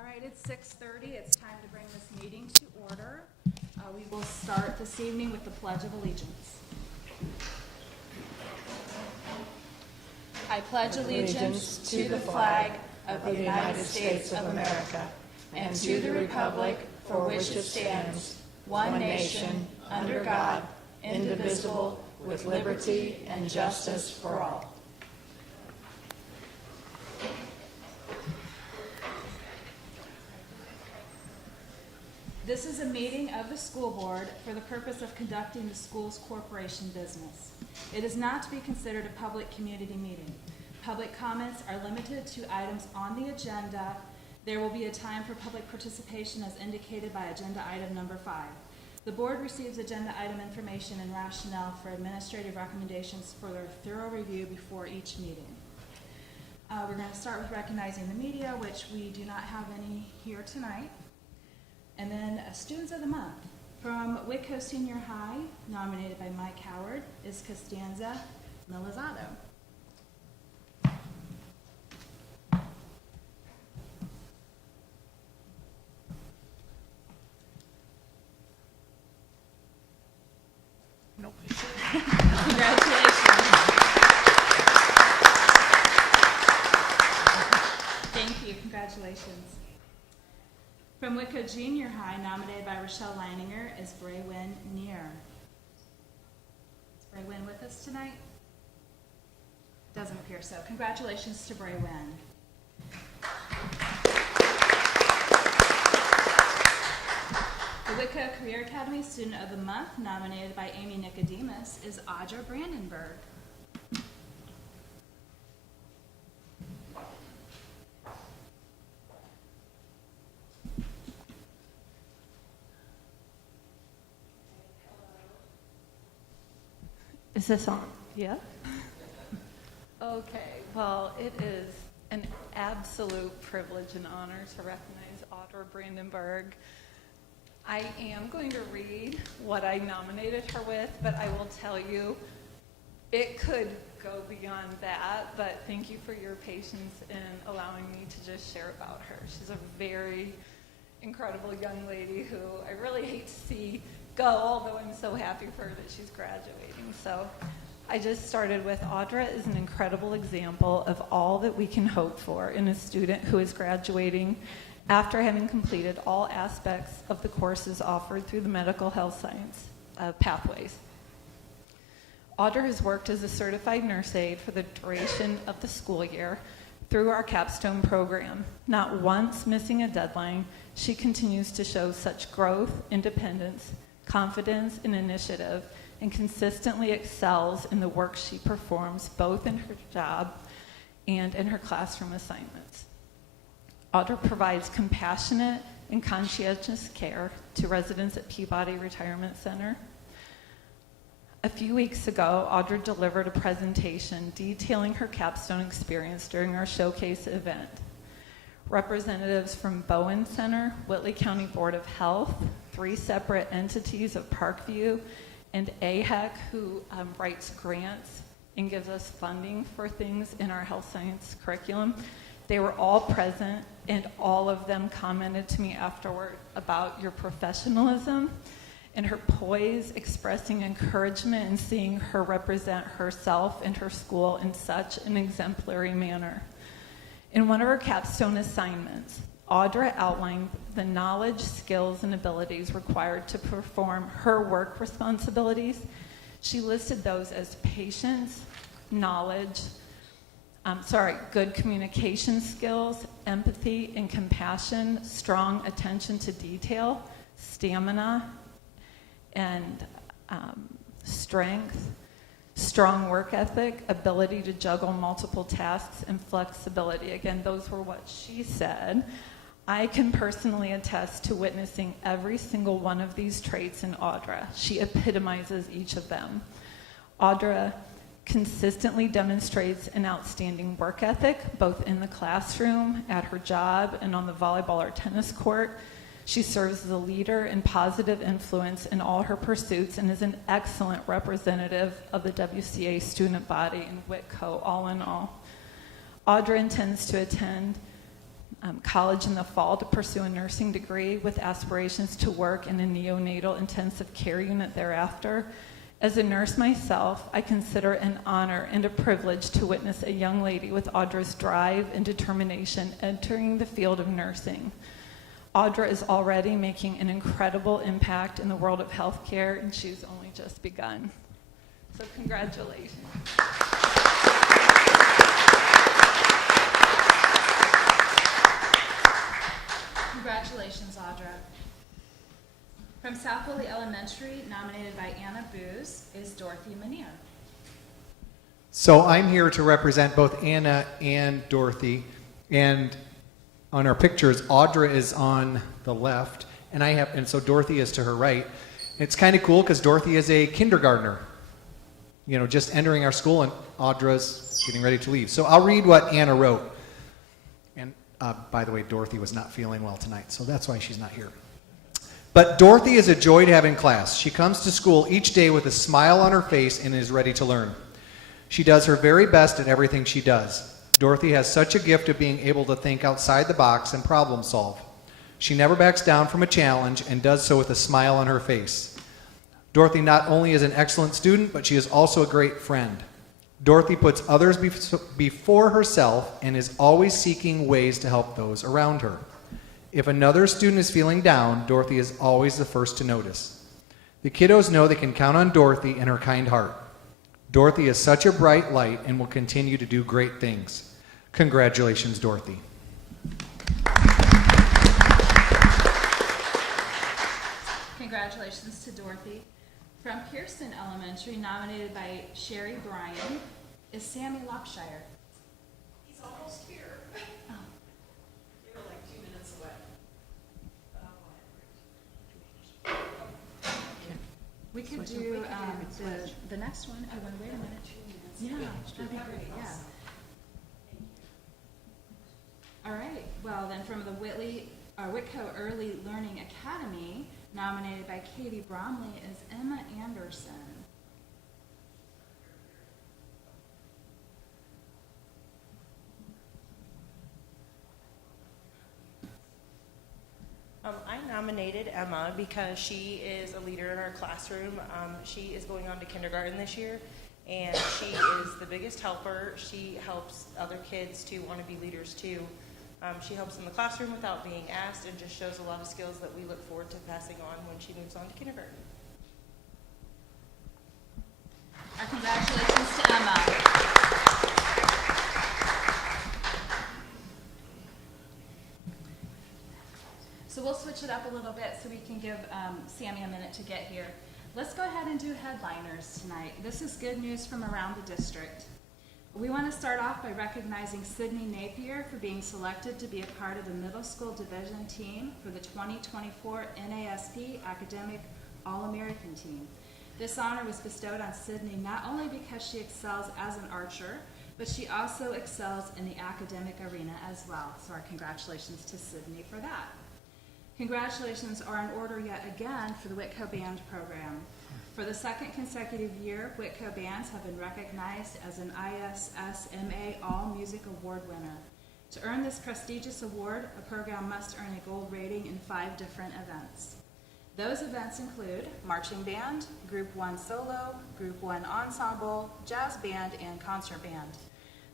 All right, it's 6:30. It's time to bring this meeting to order. We will start this evening with the Pledge of Allegiance. I pledge allegiance to the flag of the United States of America and to the republic for which it stands, one nation, under God, indivisible, with liberty and justice for all. This is a meeting of the school board for the purpose of conducting the school's corporation business. It is not to be considered a public community meeting. Public comments are limited to items on the agenda. There will be a time for public participation as indicated by agenda item number 5. The board receives agenda item information and rationale for administrative recommendations for their thorough review before each meeting. We're going to start with recognizing the media, which we do not have any here tonight. And then Students of the Month. From Whitko Senior High, nominated by Mike Howard, is Costanza Melizado. Nope. Congratulations. Thank you. Congratulations. From Whitko Junior High, nominated by Rochelle Leininger, is Braywin Neer. Is Braywin with us tonight? Doesn't appear so. Congratulations to Braywin. The Whitko Career Academy Student of the Month, nominated by Amy Nicodemus, is Audra Brandenburg. Is this on? Yeah? Okay, well, it is an absolute privilege and honor to recognize Audra Brandenburg. I am going to read what I nominated her with, but I will tell you it could go beyond that, but thank you for your patience in allowing me to just share about her. She's a very incredible young lady who I really hate to see go, although I'm so happy for her that she's graduating. So I just started with Audra is an incredible example of all that we can hope for in a student who is graduating after having completed all aspects of the courses offered through the medical health science pathways. Audra has worked as a certified nurse aide for the duration of the school year through our capstone program. Not once missing a deadline, she continues to show such growth, independence, confidence, and initiative, and consistently excels in the work she performs both in her job and in her classroom assignments. Audra provides compassionate and conscientious care to residents at Peabody Retirement Center. A few weeks ago, Audra delivered a presentation detailing her capstone experience during our showcase event. Representatives from Bowen Center, Whitley County Board of Health, 3 separate entities of Parkview, and AHEC, who writes grants and gives us funding for things in our health science curriculum. They were all present, and all of them commented to me afterward about your professionalism and her poise, expressing encouragement and seeing her represent herself and her school in such an exemplary manner. In one of her capstone assignments, Audra outlined the knowledge, skills, and abilities required to perform her work responsibilities. She listed those as patience, knowledge, good communication skills, empathy and compassion, strong attention to detail, stamina, and strength, strong work ethic, ability to juggle multiple tasks, and flexibility. Again, those were what she said. I can personally attest to witnessing every single one of these traits in Audra. She epitomizes each of them. Audra consistently demonstrates an outstanding work ethic, both in the classroom, at her job, and on the volleyball or tennis court. She serves as a leader and positive influence in all her pursuits and is an excellent representative of the WCA student body in Whitko, all in all. Audra intends to attend college in the fall to pursue a nursing degree with aspirations to work in a neonatal intensive care unit thereafter. As a nurse myself, I consider it an honor and a privilege to witness a young lady with Audra's drive and determination entering the field of nursing. Audra is already making an incredible impact in the world of healthcare, and she's only just begun. So congratulations. Congratulations, Audra. From South Lily Elementary, nominated by Anna Booz, is Dorothy Manier. So I'm here to represent both Anna and Dorothy, and on our pictures, Audra is on the left, and so Dorothy is to her right. It's kind of cool because Dorothy is a kindergartner, just entering our school, and Audra's getting ready to leave. So I'll read what Anna wrote. And by the way, Dorothy was not feeling well tonight, so that's why she's not here. But Dorothy is a joy to have in class. She comes to school each day with a smile on her face and is ready to learn. She does her very best at everything she does. Dorothy has such a gift of being able to think outside the box and problem solve. She never backs down from a challenge and does so with a smile on her face. Dorothy not only is an excellent student, but she is also a great friend. Dorothy puts others before herself and is always seeking ways to help those around her. If another student is feeling down, Dorothy is always the first to notice. The kiddos know they can count on Dorothy and her kind heart. Dorothy is such a bright light and will continue to do great things. Congratulations, Dorothy. Congratulations to Dorothy. From Pearson Elementary, nominated by Sherry Bryan, is Sammy Lockshire. He's almost here. Oh. You were like 2 minutes away. We could do the next one. Oh, wait a minute. Yeah, that'd be great, yeah. All right, well then from the Whitko Early Learning Academy, nominated by Katie Bromley, is Emma Anderson. I nominated Emma because she is a leader in our classroom. She is going on to kindergarten this year, and she is the biggest helper. She helps other kids to want to be leaders too. She helps in the classroom without being asked and just shows a lot of skills that we look forward to passing on when she moves on to kindergarten. Our congratulations to Emma. So we'll switch it up a little bit so we can give Sammy a minute to get here. Let's go ahead and do headliners tonight. This is good news from around the district. We want to start off by recognizing Sydney Napier for being selected to be a part of the middle school division team for the 2024 NASP Academic All-American Team. This honor was bestowed on Sydney not only because she excels as an archer, but she also excels in the academic arena as well. So our congratulations to Sydney for that. Congratulations are in order yet again for the Whitko Band program. For the second consecutive year, Whitko bands have been recognized as an ISSMA All Music Award winner. To earn this prestigious award, a program must earn a gold rating in 5 different events. Those events include marching band, group 1 solo, group 1 ensemble, jazz band, and concert band.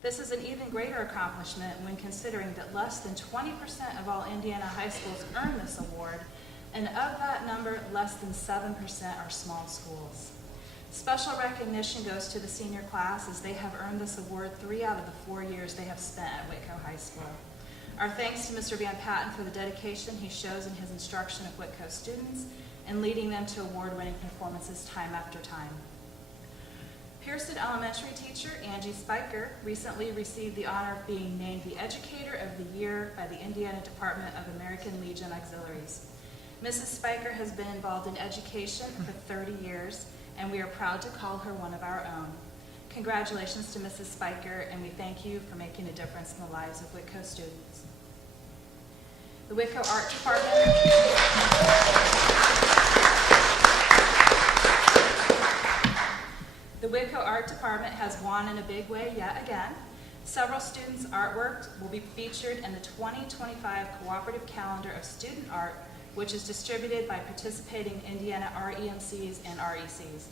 This is an even greater accomplishment when considering that less than 20% of all Indiana high schools earn this award, and of that number, less than 7% are small schools. Special recognition goes to the senior class as they have earned this award 3 out of the 4 years they have spent at Whitko High School. Our thanks to Mr. Van Patten for the dedication he shows in his instruction of Whitko students and leading them to award-winning performances time after time. Pearson Elementary teacher Angie Spiker recently received the honor of being named the Educator of the Year by the Indiana Department of American Legion Auxiliaries. Mrs. Spiker has been involved in education for 30 years, and we are proud to call her one of our own. Congratulations to Mrs. Spiker, and we thank you for making a difference in the lives of Whitko students. The Whitko Art Department. The Whitko Art Department has won in a big way yet again. Several students' artwork will be featured in the 2025 Cooperative Calendar of Student Art, which is distributed by participating Indiana REMCs and RECs.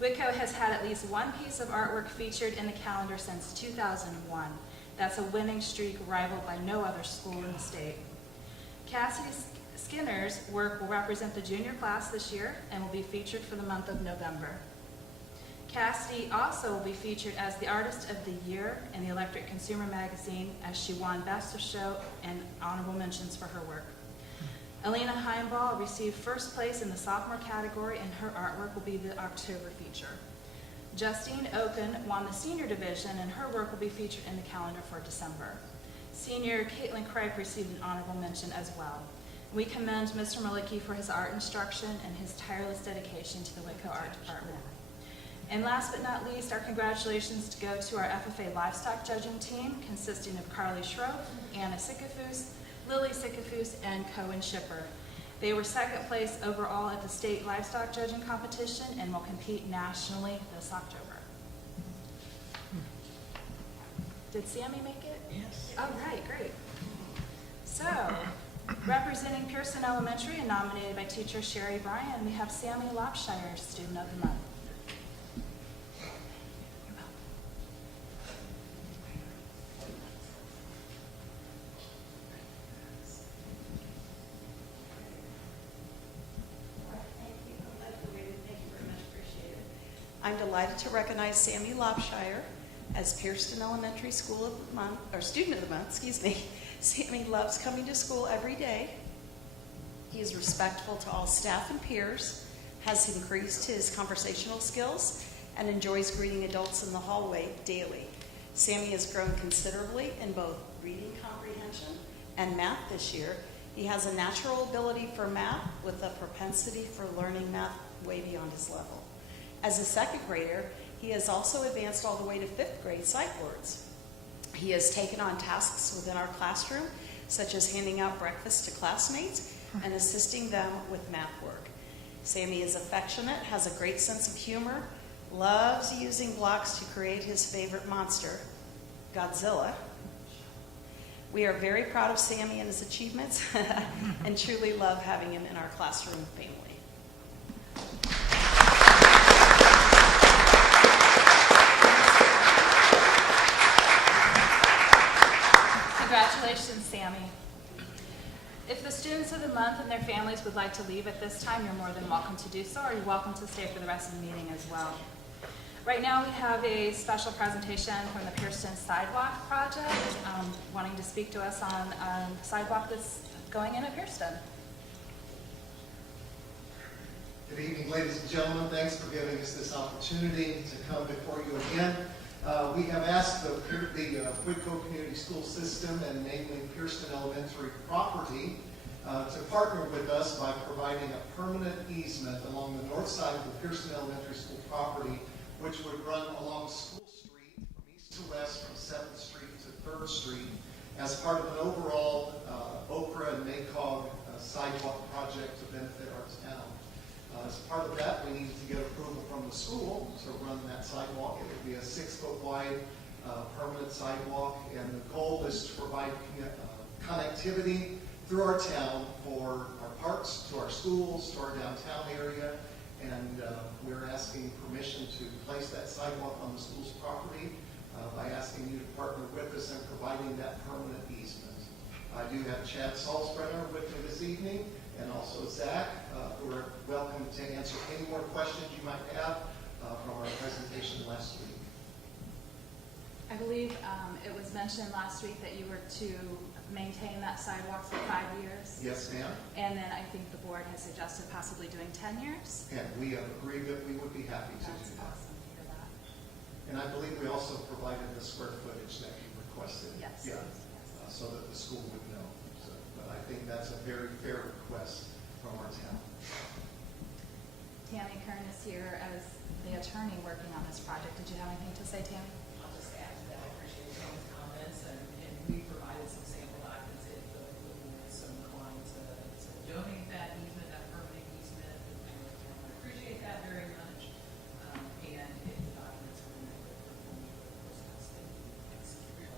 Whitko has had at least one piece of artwork featured in the calendar since 2001. That's a winning streak rivaled by no other school in the state. Cassidy Skinner's work will represent the junior class this year and will be featured for the month of November. Cassidy also will be featured as the Artist of the Year in the Electric Consumer Magazine, as she won Best of Show and honorable mentions for her work. Alina Heimball received first place in the sophomore category, and her artwork will be the October feature. Justine Oken won the senior division, and her work will be featured in the calendar for December. Senior Caitlin Craig received an honorable mention as well. We commend Mr. Malicki for his art instruction and his tireless dedication to the Whitko Art Department. And last but not least, our congratulations to go to our FFA livestock judging team, consisting of Carly Schroep, Anna Sikafus, Lily Sikafus, and Cohen Shipper. They were second place overall at the state livestock judging competition and will compete nationally this October. Did Sammy make it? Yes. All right, great. So, representing Pearson Elementary and nominated by teacher Sherry Bryan, we have Sammy Lopshire, Student of the Month. I'm delighted to recognize Sammy Lopshire as Pearson Elementary School of the Month, or Student of the Month, excuse me. Sammy loves coming to school every day. He is respectful to all staff and peers, has increased his conversational skills, and enjoys greeting adults in the hallway daily. Sammy has grown considerably in both reading comprehension and math this year. He has a natural ability for math with a propensity for learning math way beyond his level. As a second grader, he has also advanced all the way to 5th grade sight words. He has taken on tasks within our classroom, such as handing out breakfast to classmates and assisting them with math work. Sammy is affectionate, has a great sense of humor, loves using blocks to create his favorite monster, Godzilla. We are very proud of Sammy and his achievements and truly love having him in our classroom family. Congratulations, Sammy. If the students of the month and their families would like to leave at this time, you're more than welcome to do so, or you're welcome to stay for the rest of the meeting as well. Right now, we have a special presentation from the Pearson Sidewalk Project, wanting to speak to us on the sidewalk that's going in at Pearson. Good evening, ladies and gentlemen. Thanks for giving us this opportunity to come before you again. We have asked the Whitko Community School System, and namely Pearson Elementary property, to partner with us by providing a permanent easement along the north side of the Pearson Elementary School property, which would run along School Street from east to west from 7th Street to 3rd Street as part of an overall Okra and Maycog sidewalk project to benefit our town. As part of that, we needed to get approval from the school to run that sidewalk. It would be a 6-foot wide permanent sidewalk, and the goal is to provide connectivity through our town for our parks, to our schools, to our downtown area, and we're asking permission to place that sidewalk on the school's property by asking you to partner with us in providing that permanent easement. I do have Chad Salzbrenner with me this evening, and also Zach, who are welcome to answer any more questions you might have from our presentation last week. I believe it was mentioned last week that you were to maintain that sidewalk for 5 years. Yes, ma'am. And then I think the board has suggested possibly doing 10 years. And we have agreed that we would be happy to That's do that. awesome to hear that. And I believe we also provided the square footage that you requested. Yes. Yeah, Yes. so that the school would know. So, but I think that's a very fair request from our town. Tammy Kern is here as the attorney working on this project. Did you have anything to say, Tammy? I'll just add to that. I appreciate Tom's comments, and we provided some sample documents if the board is so inclined to donate that easement, that permanent easement. I appreciate that very much. And if the documents are needed, of course, that's the execute.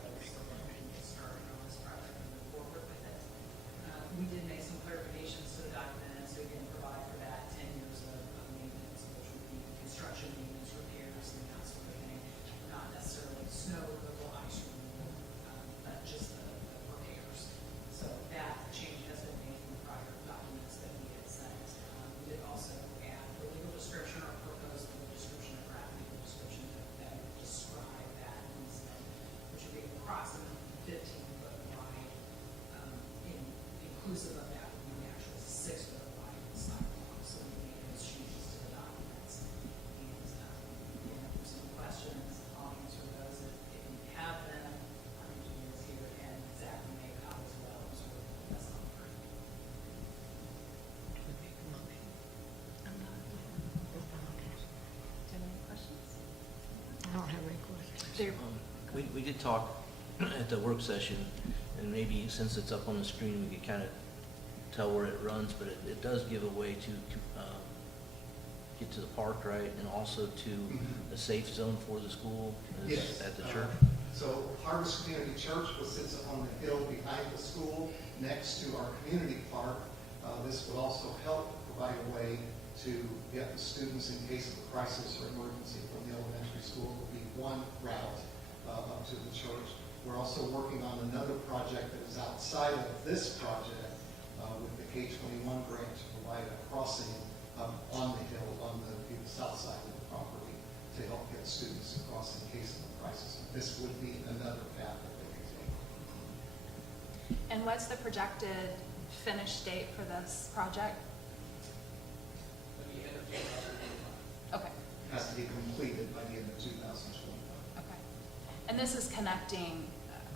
inclusive of that would be the actual 6-foot wide sidewalk, so we made those changes to the documents. And, if there's any questions, I'll answer those. If you have them, our engineers here, and Zach may have as well, so that's not great. I don't have any questions. There- We did talk at the work session, and maybe since it's up on the screen, we could kind of tell where it runs, but it does give a way to get to the park, right, and also to a safe zone for the school Yes. at the church. So Harvest Community Church sits on the hill behind the school next to our community park. This would also help provide a way to get the students in case of a crisis or emergency from the elementary school. It would be one route up to the church. We're also working on another project that is outside of this project with the K-21 grant to provide a crossing on the hill on the south side of the property to help get students across in case of a crisis. This would be another path that they could take. And what's the projected finish date for this project? Okay, Has to be completed by the end of 2025. okay. And this is connecting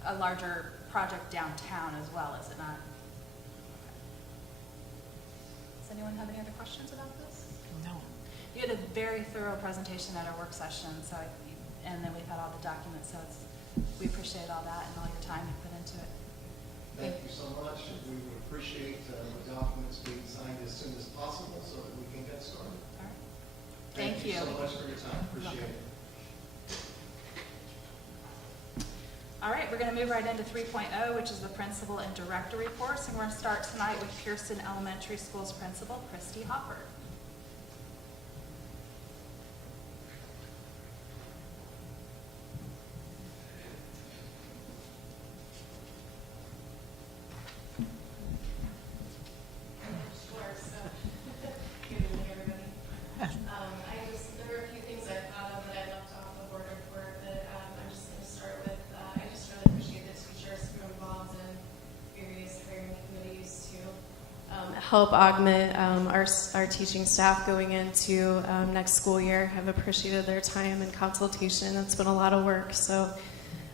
a larger project downtown as well, is it not? Okay. Does anyone have any other questions about this? No. You had a very thorough presentation at our work session, so, and then we've had all the documents, so we appreciate all that and all your time you put into it. Thank you so much. We would appreciate the documents being signed as soon as possible so that we can get started. All right. Thank you. so much for your time. Appreciate it. All right, we're going to move right into 3.0, which is the principal and director reports, and we're going to start tonight with Pearson Elementary School's principal, Christy Hopper. Sure, so, good evening, everybody. There were a few things I thought of that I left off the board report that I'm just going to start with. I just really appreciate the teachers who are involved in various hiring committees to help augment our teaching staff going into next school year. I've appreciated their time and consultation. It's been a lot of work, so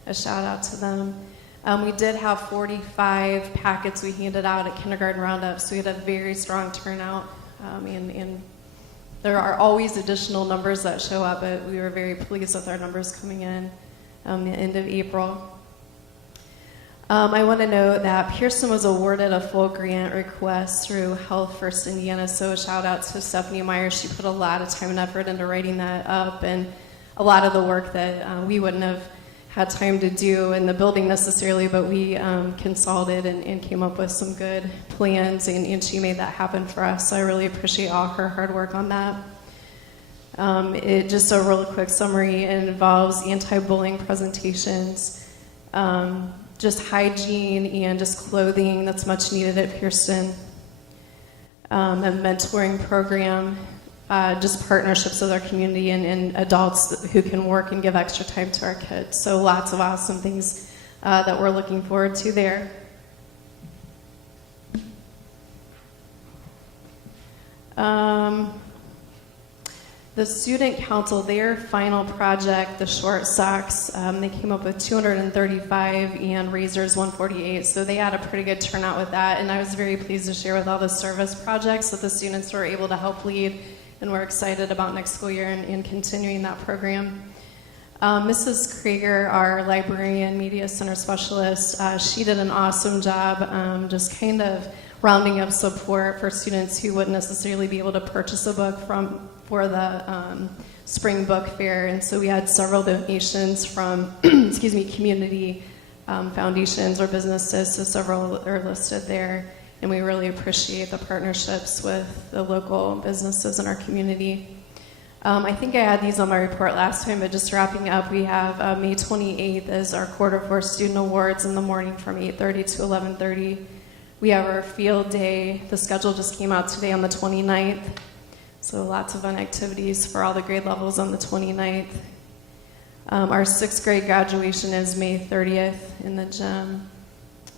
a shout out to them. We did have 45 packets we handed out at kindergarten roundup, so we had a very strong turnout. And there are always additional numbers that show up, but we were very pleased with our numbers coming in the end of April. I want to note that Pearson was awarded a full grant request through Health First Indiana, so a shout out to Stephanie Meyer. She put a lot of time and effort into writing that up, and a lot of the work that we wouldn't have had time to do in the building necessarily, but we consulted and came up with some good plans, and she made that happen for us. So I really appreciate all her hard work on that. Just a real quick summary, it involves anti-bullying presentations, just hygiene and just clothing that's much needed at Pearson, a mentoring program, just partnerships with our community and adults who can work and give extra time to our kids. So lots of awesome things that we're looking forward to there. The student council, their final project, the short socks, they came up with 235 and razors 148. So they had a pretty good turnout with that. And I was very pleased to share with all the service projects that the students were able to help lead. And we're excited about next school year and continuing that program. Mrs. Krieger, our librarian media center specialist, she did an awesome job just kind of rounding up support for students who wouldn't necessarily be able to purchase a book for the spring book fair. And so we had several donations from community foundations or businesses, so several are listed there. And we really appreciate the partnerships with the local businesses in our community. I think I had these on my report last time, but just wrapping up, we have May 28th as our quarter 4 student awards in the morning from 8:30 to 11:30. We have our field day. The schedule just came out today on the 29th. So lots of fun activities for all the grade levels on the 29th. Our 6th grade graduation is May 30th in the gym.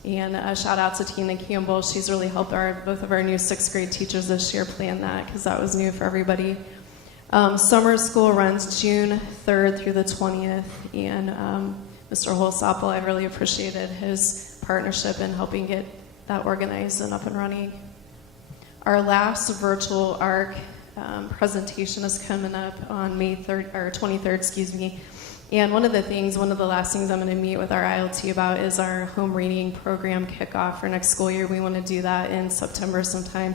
And a shout out to Tina Campbell. She's really helped both of our new 6th grade teachers this year plan that because that was new for everybody. Summer school runs June 3rd through the 20th. And Mr. Holsapple, I really appreciated his partnership in helping get that organized and up and running. Our last virtual ARC presentation is coming up on May 3rd, or 23rd, excuse me. And one of the last things I'm going to meet with our ILT about is our home reading program kickoff for next school year. We want to do that in September sometime.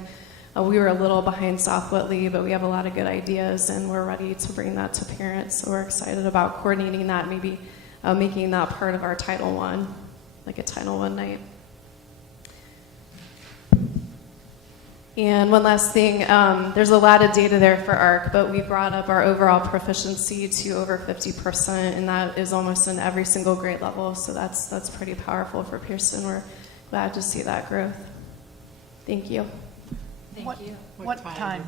We were a little behind South Whitley, but we have a lot of good ideas, and we're ready to bring that to parents. So we're excited about coordinating that, maybe making that part of our Title I, like a Title I night. And one last thing, there's a lot of data there for ARC, but we brought up our overall proficiency to over 50%, and that is almost in every single grade level, so that's pretty powerful for Pearson. We're glad to see that growth. Thank you. Thank you. What time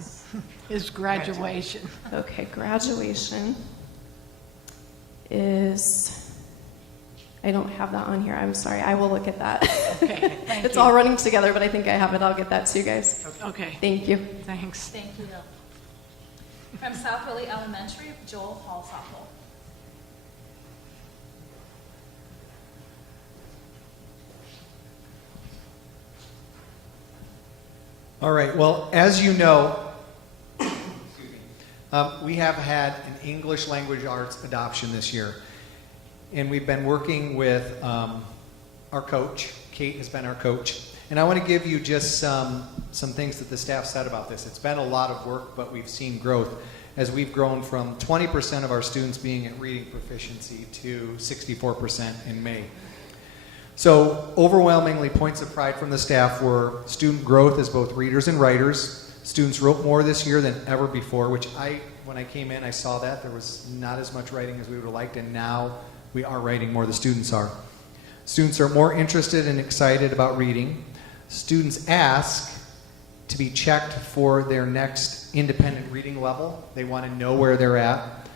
is graduation? Okay, graduation is, I don't have that on here, I'm sorry, I will look at that. Okay, thank It's you. all running together, but I think I have it, I'll get that to you guys. Okay, Thank you. thanks. Thank you. From South Whitley Elementary, Joel Holsapple. All right, well, as you know, we have had an English language arts adoption this year. And we've been working with our coach. Kate has been our coach. And I want to give you just some things that the staff said about this. It's been a lot of work, but we've seen growth as we've grown from 20% of our students being at reading proficiency to 64% in May. So overwhelmingly, points of pride from the staff were student growth as both readers and writers. Students wrote more this year than ever before, which when I came in, I saw that. There was not as much writing as we would have liked, and now we are writing more, the students are. Students are more interested and excited about reading. Students ask to be checked for their next independent reading level. They want to know where they're at.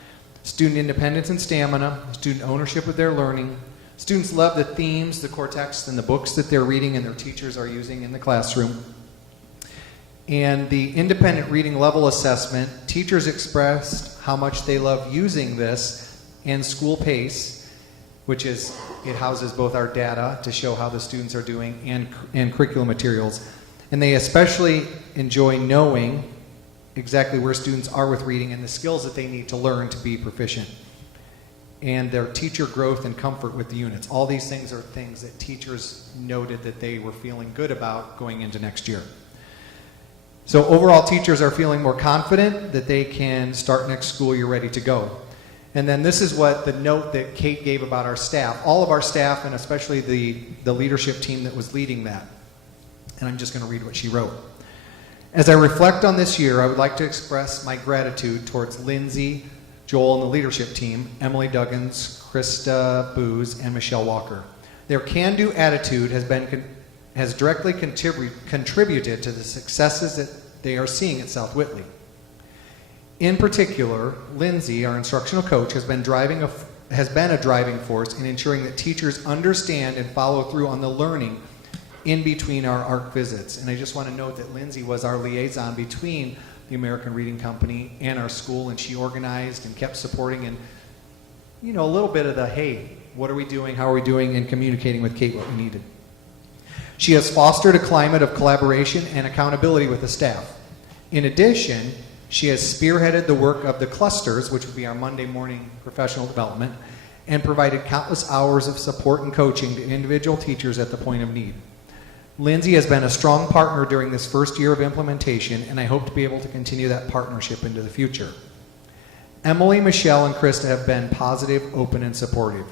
Student independence and stamina, student ownership of their learning. Students love the themes, the core text, and the books that they're reading and their teachers are using in the classroom. And the independent reading level assessment, teachers expressed how much they love using this and school pace, which is, it houses both our data to show how the students are doing and curriculum materials. And they especially enjoy knowing exactly where students are with reading and the skills that they need to learn to be proficient. And their teacher growth and comfort with the units. All these things are things that teachers noted that they were feeling good about going into next year. So overall, teachers are feeling more confident that they can start next school year ready to go. And then this is what the note that Kate gave about our staff. All of our staff, and especially the leadership team that was leading that. And I'm just going to read what she wrote. As I reflect on this year, I would like to express my gratitude towards Lindsay, Joel, and the leadership team, Emily Duggins, Krista Booz, and Michelle Walker. Their can-do attitude has directly contributed to the successes that they are seeing at South Whitley. In particular, Lindsay, our instructional coach, has been a driving force in ensuring that teachers understand and follow through on the learning in between our ARC visits. And I just want to note that Lindsay was our liaison between the American Reading Company and our school, and she organized and kept supporting and, a little bit of the, hey, what are we doing, how are we doing, and communicating with Kate what we needed. She has fostered a climate of collaboration and accountability with the staff. In addition, she has spearheaded the work of the clusters, which would be our Monday morning professional development, and provided countless hours of support and coaching to individual teachers at the point of need. Lindsay has been a strong partner during this first year of implementation, and I hope to be able to continue that partnership into the future. Emily, Michelle, and Krista have been positive, open, and supportive.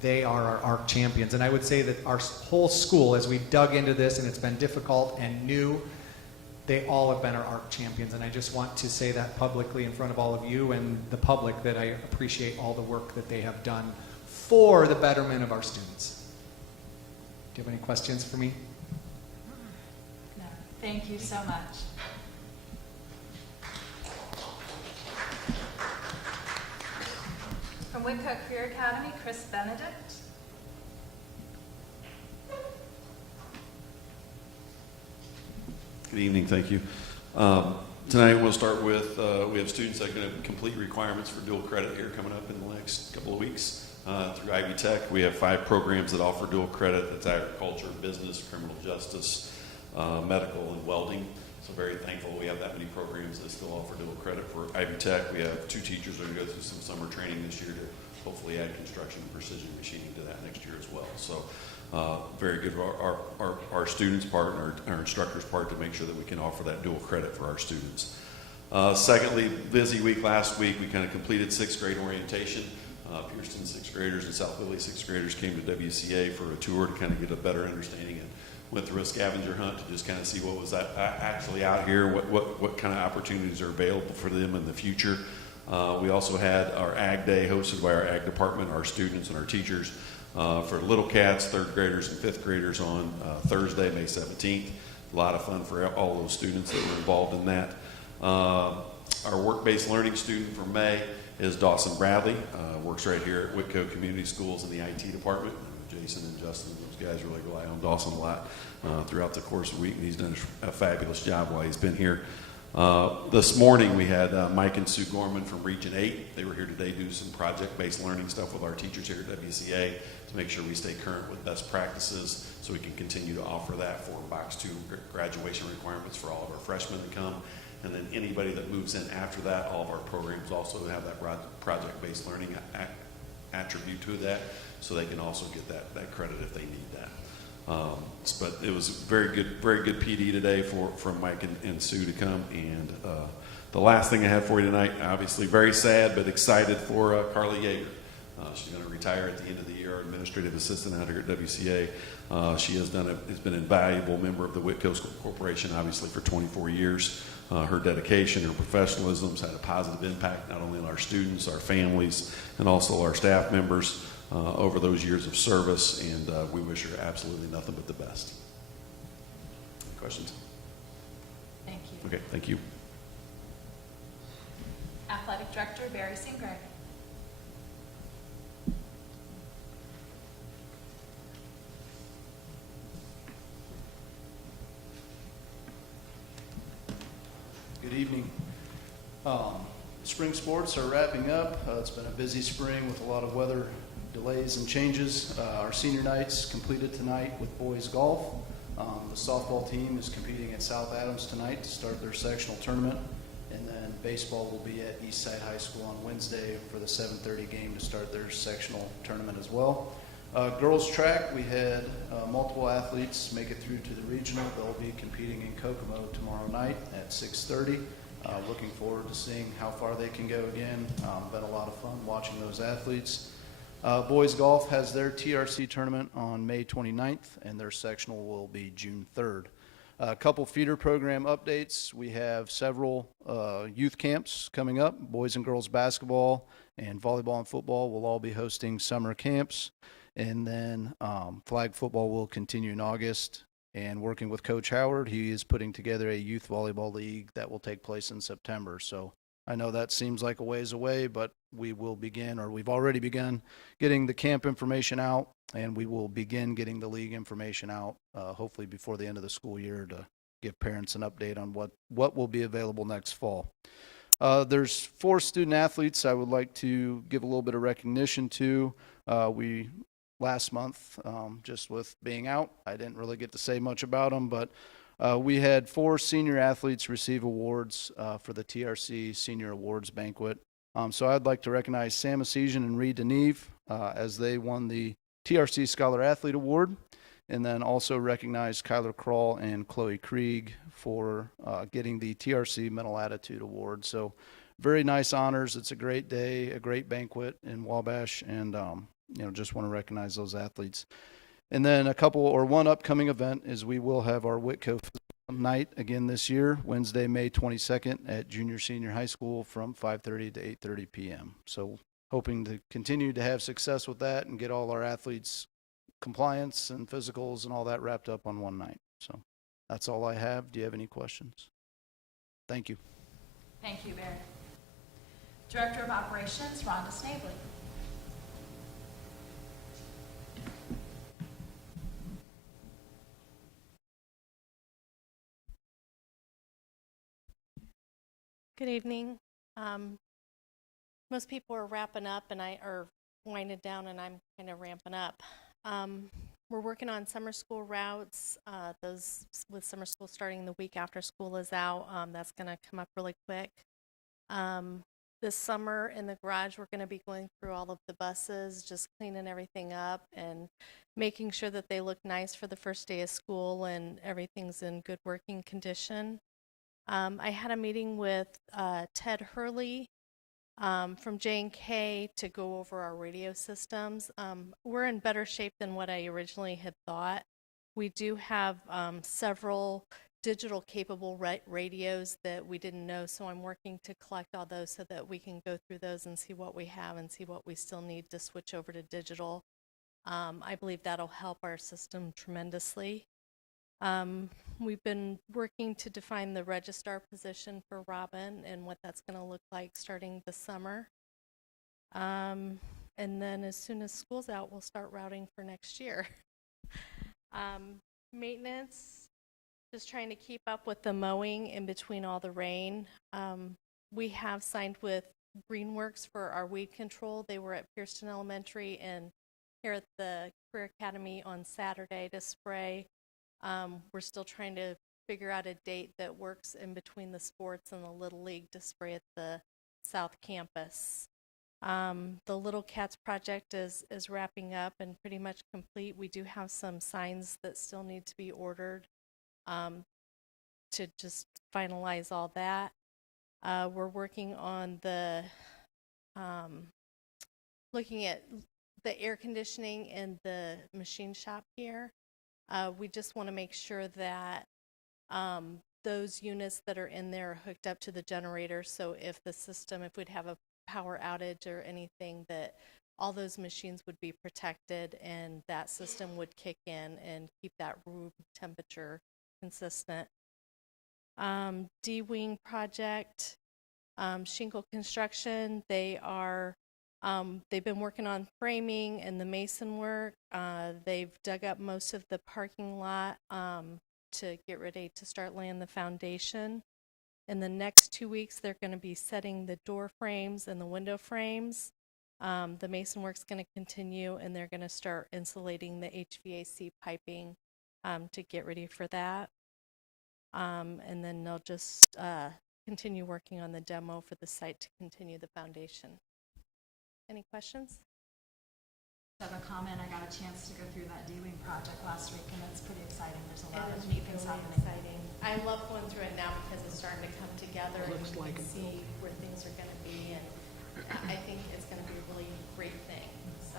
They are our ARC champions, and I would say that our whole school, as we dug into this, and it's been difficult and new, they all have been our ARC champions, and I just want to say that publicly in front of all of you and the public that I appreciate all the work that they have done for the betterment of our students. Do you have any questions for me? No. Thank you so much. From Whitko Career Academy, Chris Benedict. Good evening, thank you. Tonight we'll start with, we have students that are going to complete requirements for dual credit here coming up in the next couple of weeks. Through Ivy Tech, we have 5 programs that offer dual credit. That's agriculture, business, criminal justice, medical, and welding. So very thankful we have that many programs that still offer dual credit for Ivy Tech. We have 2 teachers that are going to go through some summer training this year to hopefully add construction and precision machining to that next year as well. So very good for our students' part and our instructors' part to make sure that we can offer that dual credit for our students. Secondly, busy week last week. We kind of completed 6th grade orientation. Pearson 6th graders and South Lily 6th graders came to WCA for a tour to kind of get a better understanding and went through a scavenger hunt to just kind of see what was actually out here, what kind of opportunities are available for them in the future. We also had our Ag Day hosted by our Ag department, our students and our teachers for Little Cats, 3rd graders and 5th graders on Thursday, May 17th. A lot of fun for all those students that were involved in that. Our work-based learning student for May is Dawson Bradley, works right here at Whitko Community Schools in the IT department. Jason and Justin, those guys really rely on Dawson a lot throughout the course of the week, and he's done a fabulous job while he's been here. This morning we had Mike and Sue Gorman from Region 8. They were here today to do some project-based learning stuff with our teachers here at WCA to make sure we stay current with best practices so we can continue to offer that for Box 2 graduation requirements for all of our freshmen to come. And then anybody that moves in after that, all of our programs also have that project-based learning attribute to that, so they can also get that credit if they need that. But it was very good PD today from Mike and Sue to come. And the last thing I have for you tonight, obviously very sad but excited for Carly Yeager. She's going to retire at the end of the year, our administrative assistant out here at WCA. She has been an invaluable member of the Whitko School Corporation, obviously for 24 years. Her dedication, her professionalism has had a positive impact not only on our students, our families, and also our staff members over those years of service, and we wish her absolutely nothing but the best. Any questions? Thank you. Okay, thank you. Athletic Director Barry Singray. Good evening. Spring sports are wrapping up. It's been a busy spring with a lot of weather delays and changes. Our senior nights completed tonight with boys golf. The softball team is competing at South Adams tonight to start their sectional tournament. And then baseball will be at Eastside High School on Wednesday for the 7:30 game to start their sectional tournament as well. Girls track, we had multiple athletes make it through to the regional. They'll be competing in Kokomo tomorrow night at 6:30. Looking forward to seeing how far they can go again. Been a lot of fun watching those athletes. Boys golf has their TRC tournament on May 29th, and their sectional will be June 3rd. A couple feeder program updates. We have several youth camps coming up. Boys and girls basketball and volleyball and football will all be hosting summer camps. And then flag football will continue in August. And working with Coach Howard, he is putting together a youth volleyball league that will take place in September. So I know that seems like a ways away, but we will begin, or we've already begun, getting the camp information out, and we will begin getting the league information out, hopefully before the end of the school year, to give parents an update on what will be available next fall. There's 4 student athletes I would like to give a little bit of recognition to. Last month, just with being out, I didn't really get to say much about them, but we had 4 senior athletes receive awards for the TRC Senior Awards Banquet. So I'd like to recognize Sam Asesian and Reed DeNeve as they won the TRC Scholar Athlete Award, and then also recognize Kyler Kroll and Chloe Krieg for getting the TRC Mental Attitude Award. So very nice honors. It's a great day, a great banquet in Wabash, and just want to recognize those athletes. And then one upcoming event is we will have our Whitko night again this year, Wednesday, May 22nd at Junior Senior High School from 5:30 to 8:30 p.m. So hoping to continue to have success with that and get all our athletes compliance and physicals and all that wrapped up on one night. So that's all I have. Do you have any questions? Thank you. Thank you, Barry. Director of Operations, Rhonda Snavely. Good evening. Most people are wrapping up and are winding down, and I'm kind of ramping up. We're working on summer school routes. Those with summer school starting the week after school is out. That's going to come up really quick. This summer in the garage, we're going to be going through all of the buses, just cleaning everything up and making sure that they look nice for the first day of school and everything's in good working condition. I had a meeting with Ted Hurley from J&K to go over our radio systems. We're in better shape than what I originally had thought. We do have several digital capable radios that we didn't know, so I'm working to collect all those so that we can go through those and see what we have and see what we still need to switch over to digital. I believe that'll help our system tremendously. We've been working to define the registrar position for Robin and what that's going to look like starting this summer. And then as soon as school's out, we'll start routing for next year. Maintenance, just trying to keep up with the mowing in between all the rain. We have signed with Greenworks for our weed control. They were at Pierceton Elementary and here at the Career Academy on Saturday to spray. We're still trying to figure out a date that works in between the sports and the Little League to spray at the South Campus. The Little Cats project is wrapping up and pretty much complete. We do have some signs that still need to be ordered to just finalize all that. We're working on the looking at the air conditioning in the machine shop here. We just want to make sure that those units that are in there are hooked up to the generator, so if we'd have a power outage or anything, that all those machines would be protected and that system would kick in and keep that room temperature consistent. D-Wing project, shingle construction, they've been working on framing and the mason work. They've dug up most of the parking lot to get ready to start laying the foundation. In the next 2 weeks, they're going to be setting the door frames and the window frames. The mason work's going to continue, and they're going to start insulating the HVAC piping to get ready for that. And then they'll just continue working on the demo for the site to continue the foundation. Any questions? I have a comment. I got a chance to go through that D-Wing project last week, and it's pretty exciting. There's a lot of neat things happening. Exciting. I love going through it now because it's starting to come together and you can see where things are going to be, and I think it's going to be a really great thing. So,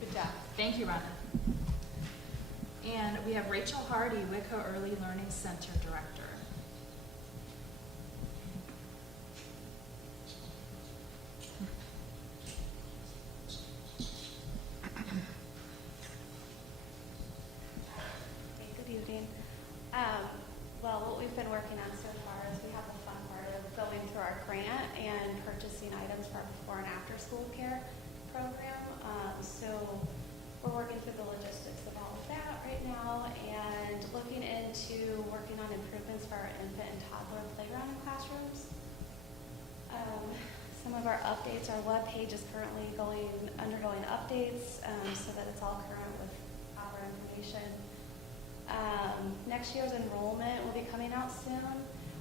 good job. Thank you, Rhonda. And we have Rachel Hardy, Whitko Early Learning Center Director. Good evening. Well, what we've been working on so far is we have the fun part of going through our grant and purchasing items for our before and after school care program. So we're working through the logistics of all of that right now and looking into working on improvements for our infant and toddler playground and classrooms. Some of our updates, our web page is currently undergoing updates so that it's all current with our information. Next year's enrollment will be coming out soon.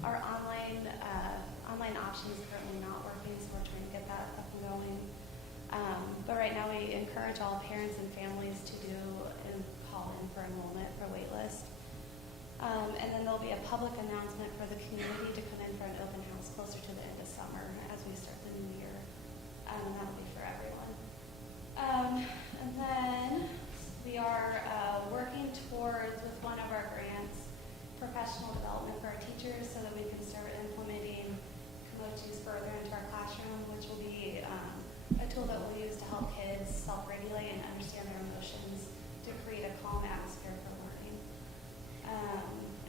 Our online option is currently not working, so we're trying to get that up and going. But right now we encourage all parents and families to call in for enrollment for waitlist. And then there'll be a public announcement for the community to come in for an open house closer to the end of summer as we start the new year. And that'll be for everyone. And then we are working towards, with one of our grants, professional development for our teachers so that we can start implementing Komochis further into our classroom, which will be a tool that we'll use to help kids self-regulate and understand their emotions to create a calm atmosphere for learning.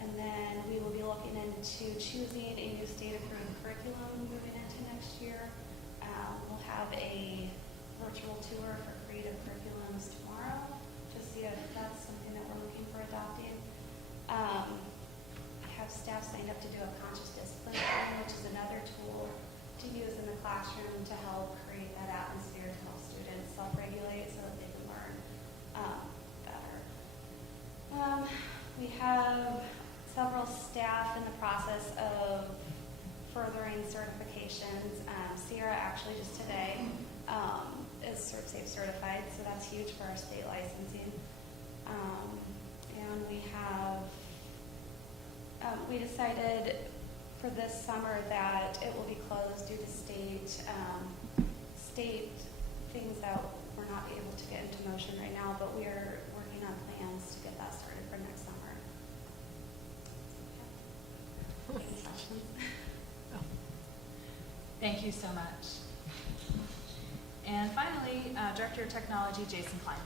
And then we will be looking into choosing a new state-approved curriculum moving into next year. We'll have a virtual tour for creative curriculums tomorrow to see if that's something that we're looking for adopting. I have staff signed up to do a conscious discipline training, which is another tool to use in the classroom to help create that atmosphere to help students self-regulate so that they can learn better. We have several staff in the process of furthering certifications. Sierra actually just today is CertSafe certified, so that's huge for our state licensing. And we have, we decided for this summer that it will be closed due to state things that we're not able to get into motion right now, but we are working on plans to get that started for next summer. Any questions? Thank you so much. And finally, Director of Technology, Jason Klein.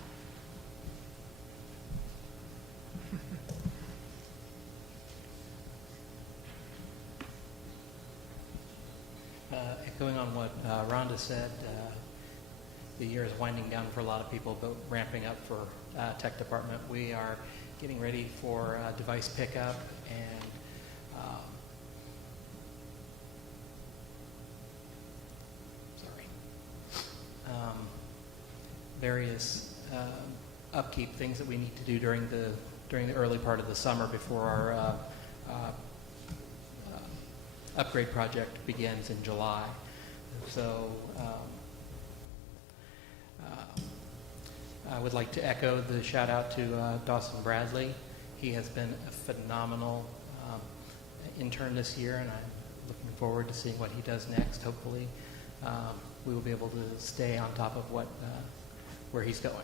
Echoing on what Rhonda said, the year is winding down for a lot of people, but ramping up for tech department. We are getting ready for device pickup and various upkeep things that we need to do during the early part of the summer before our upgrade project begins in July. So I would like to echo the shout out to Dawson Bradley. He has been a phenomenal intern this year, and I'm looking forward to seeing what he does next. Hopefully we will be able to stay on top of where he's going.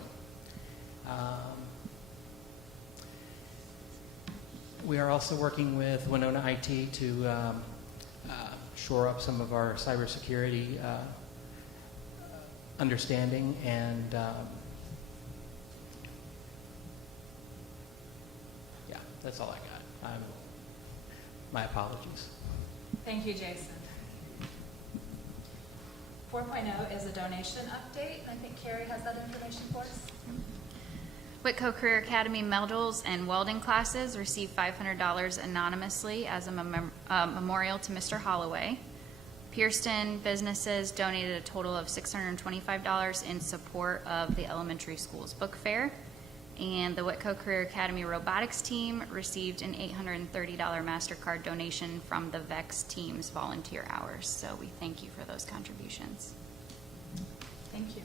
We are also working with Winona IT to shore up some of our cybersecurity understanding, and yeah, that's all I got. My apologies. Thank you, Jason. 4.0 is a donation update, and I think Carrie has that information for us. Whitko Career Academy medals and welding classes received $500 anonymously as a memorial to Mr. Holloway. Pearston businesses donated a total of $625 in support of the elementary school's book fair. And the Whitko Career Academy robotics team received an $830 MasterCard donation from the VEX team's volunteer hours. So we thank you for those contributions. Thank you.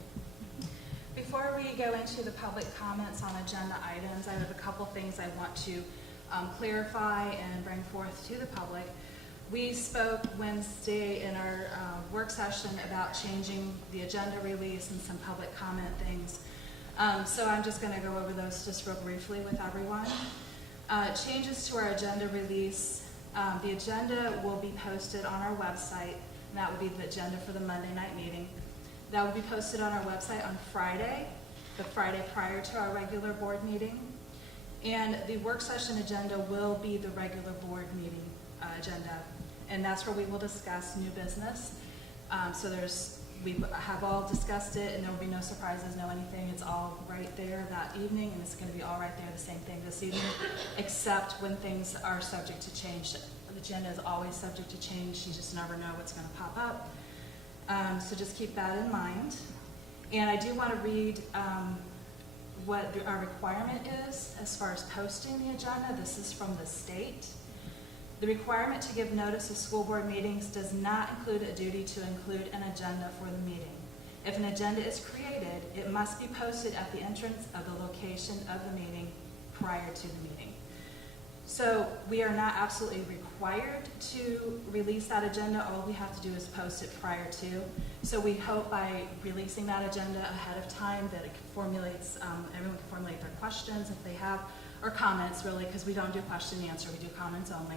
Before we go into the public comments on agenda items, I have a couple things I want to clarify and bring forth to the public. We spoke Wednesday in our work session about changing the agenda release and some public comment things. So I'm just going to go over those just real briefly with everyone. Changes to our agenda release. The agenda will be posted on our website, and that will be the agenda for the Monday night meeting. That will be posted on our website on Friday, the Friday prior to our regular board meeting. And the work session agenda will be the regular board meeting agenda. And that's where we will discuss new business. We have all discussed it, and there will be no surprises, no anything. It's all right there that evening, and it's going to be all right there the same thing this evening, except when things are subject to change. The agenda is always subject to change. You just never know what's going to pop up. So just keep that in mind. And I do want to read what our requirement is as far as posting the agenda. This is from the state. The requirement to give notice of school board meetings does not include a duty to include an agenda for the meeting. If an agenda is created, it must be posted at the entrance of the location of the meeting prior to the meeting. So we are not absolutely required to release that agenda. All we have to do is post it prior to. So we hope by releasing that agenda ahead of time that it formulates, everyone can formulate their questions if they have, or comments really, because we don't do question and answer, we do comments only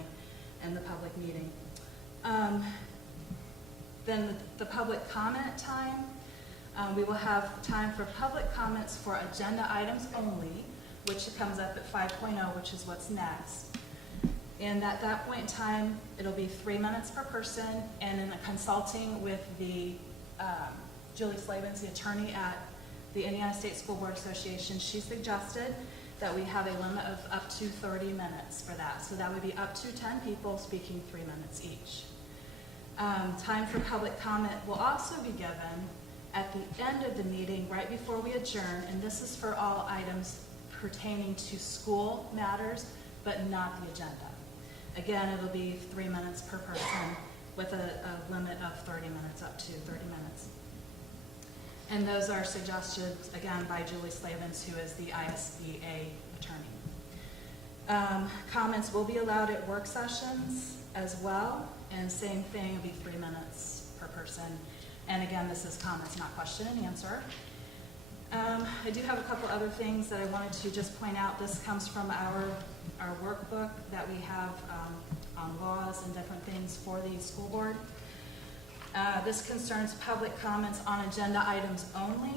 in the public meeting. Then the public comment time, we will have time for public comments for agenda items only, which comes up at 5.0, which is what's next. And at that point in time, it'll be 3 minutes per person, and in consulting with the Julie Slavens, the attorney at the Indiana State School Board Association, she suggested that we have a limit of up to 30 minutes for that. So that would be up to 10 people speaking 3 minutes each. Time for public comment will also be given at the end of the meeting, right before we adjourn, and this is for all items pertaining to school matters, but not the agenda. Again, it'll be 3 minutes per person with a limit of 30 minutes, up to 30 minutes. And those are suggested, again, by Julie Slavens, who is the ISBA attorney. Comments will be allowed at work sessions as well, and same thing, it'll be 3 minutes per person. And again, this is comments, not question and answer. I do have a couple other things that I wanted to just point out. This comes from our workbook that we have on laws and different things for the school board. This concerns public comments on agenda items only,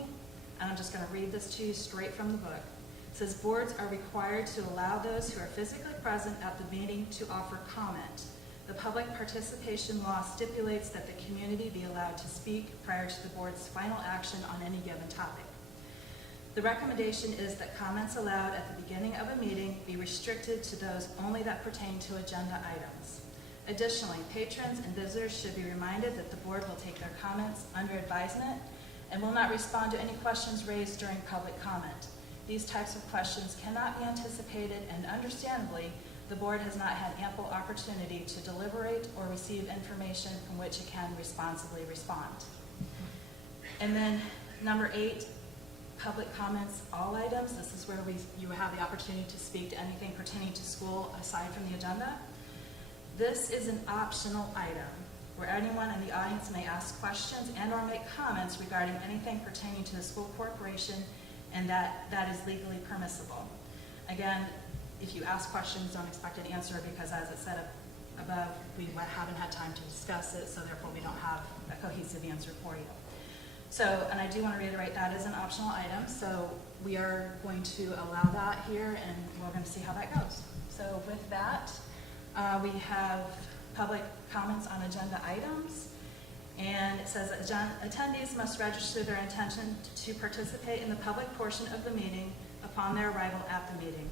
and I'm just going to read this to you straight from the book. It says, boards are required to allow those who are physically present at the meeting to offer comment. The public participation law stipulates that the community be allowed to speak prior to the board's final action on any given topic. The recommendation is that comments allowed at the beginning of a meeting be restricted to those only that pertain to agenda items. Additionally, patrons and visitors should be reminded that the board will take their comments under advisement and will not respond to any questions raised during public comment. These types of questions cannot be anticipated, and understandably, the board has not had ample opportunity to deliberate or receive information from which it can responsibly respond. And then number 8, public comments, all items. This is where you have the opportunity to speak to anything pertaining to school aside from the agenda. This is an optional item where anyone in the audience may ask questions and or make comments regarding anything pertaining to the school corporation, and that is legally permissible. Again, if you ask questions, don't expect an answer, because as it said above, we haven't had time to discuss it, so therefore we don't have a cohesive answer for you. So, and I do want to reiterate, that is an optional item, so we are going to allow that here, and we're going to see how that goes. So with that, we have public comments on agenda items, and it says attendees must register their intention to participate in the public portion of the meeting upon their arrival at the meeting.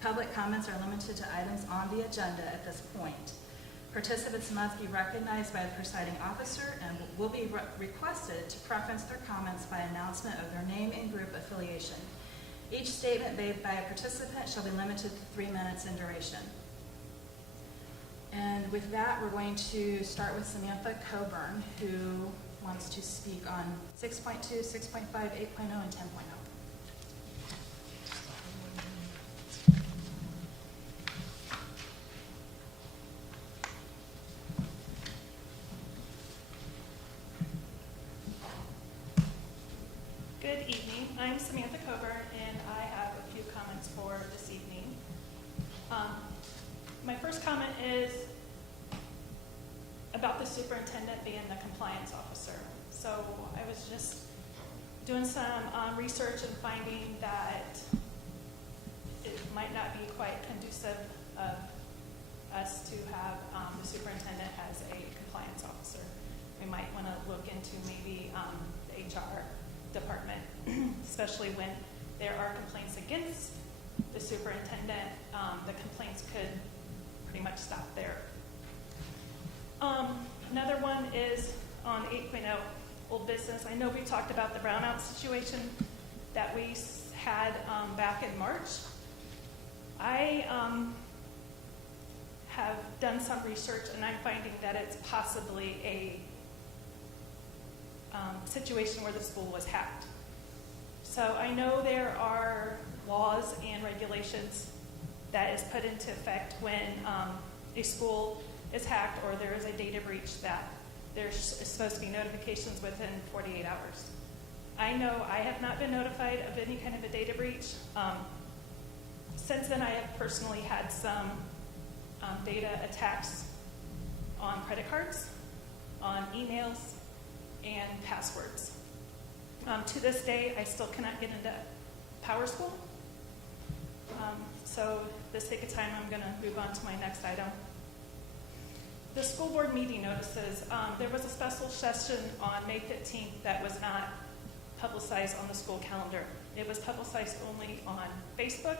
Public comments are limited to items on the agenda at this point. Participants must be recognized by the presiding officer and will be requested to preference their comments by announcement of their name and group affiliation. Each statement made by a participant shall be limited to 3 minutes in duration. And with that, we're going to start with Samantha Coburn, who wants to speak on 6.2, 6.5, 8.0, and 10.0. Good evening. I'm Samantha Coburn, and I have a few comments for this evening. My first comment is about the superintendent being the compliance officer. So I was just doing some research and finding that it might not be quite conducive of us to have the superintendent as a compliance officer. We might want to look into maybe the HR department, especially when there are complaints against the superintendent. The complaints could pretty much stop there. Another one is on 8.0, old business. I know we talked about the brownout situation that we had back in March. I have done some research, and I'm finding that it's possibly a situation where the school was hacked. So I know there are laws and regulations that is put into effect when a school is hacked or there is a data breach, that there's supposed to be notifications within 48 hours. I know I have not been notified of any kind of a data breach. Since then, I have personally had some data attacks on credit cards, on emails, and passwords. To this day, I still cannot get into PowerSchool. So for the sake of time, I'm going to move on to my next item. The school board meeting notices. There was a special session on May 15th that was not publicized on the school calendar. It was publicized only on Facebook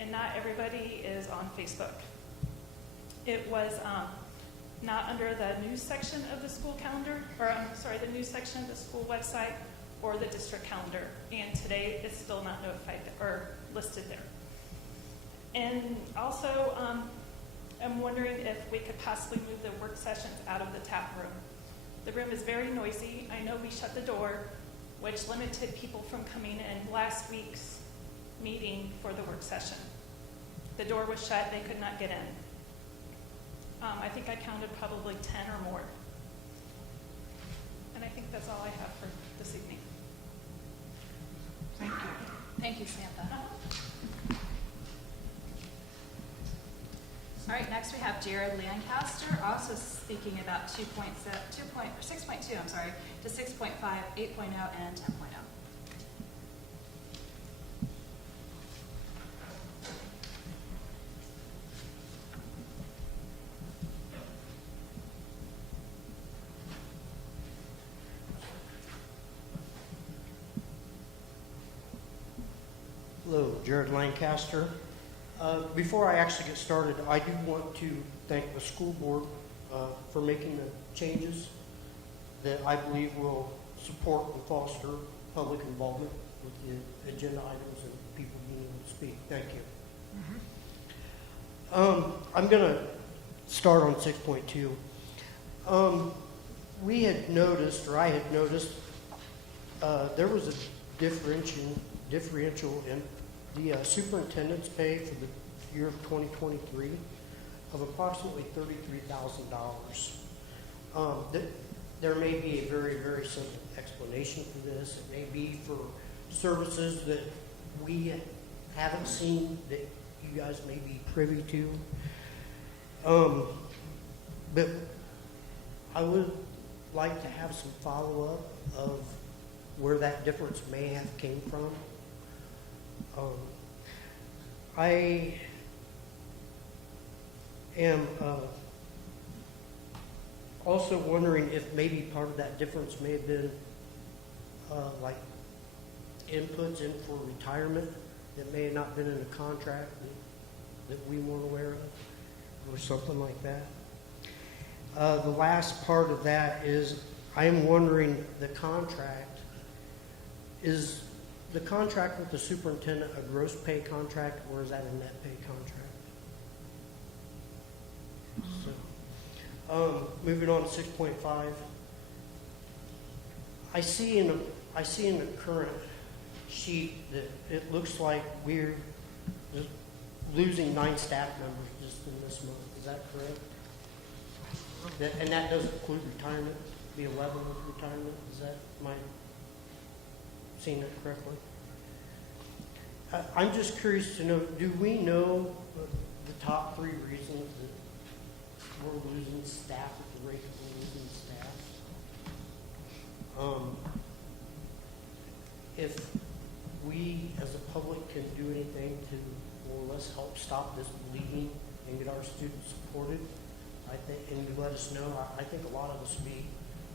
and not everybody is on Facebook. It was not under the news section of the school calendar, or the news section of the school website or the district calendar. And today it's still not notified or listed there. And also, I'm wondering if we could possibly move the work sessions out of the tap room. The room is very noisy. I know we shut the door, which limited people from coming in last week's meeting for the work session. The door was shut, they could not get in. I think I counted probably 10 or more. And I think that's all I have for this evening. Thank you. Thank you, Samantha. All right, next we have Jared Lancaster, also speaking about 6.2, to 6.5, 8.0, and 10.0. Hello, Jared Lancaster. Before I actually get started, I do want to thank the school board for making the changes that I believe will support and foster public involvement with the agenda items and people being able to speak. Thank you. I'm going to start on 6.2. We had noticed, or I had noticed, there was a differential in the superintendent's pay for the year of 2023 of approximately $33,000. There may be a very, very simple explanation for this. It may be for services that we haven't seen that you guys may be privy to. But I would like to have some follow-up of where that difference may have came from. I am also wondering if maybe part of that difference may have been like inputs in for retirement that may have not been in the contract that we weren't aware of, or something like that. The last part of that is I am wondering is the contract with the superintendent a gross pay contract, or is that a net pay contract? So, moving on to 6.5. I see in the current sheet that it looks like we're losing 9 staff members just in this month. Is that correct? And that doesn't include retirement, the 11 with retirement. Is that seeing it correctly? I'm just curious to know, do we know the top 3 reasons that we're losing staff at the rate that we're losing staff? If we as a public can do anything to more or less help stop this bleeding and get our students supported, I think, and let us know, I think a lot of us would be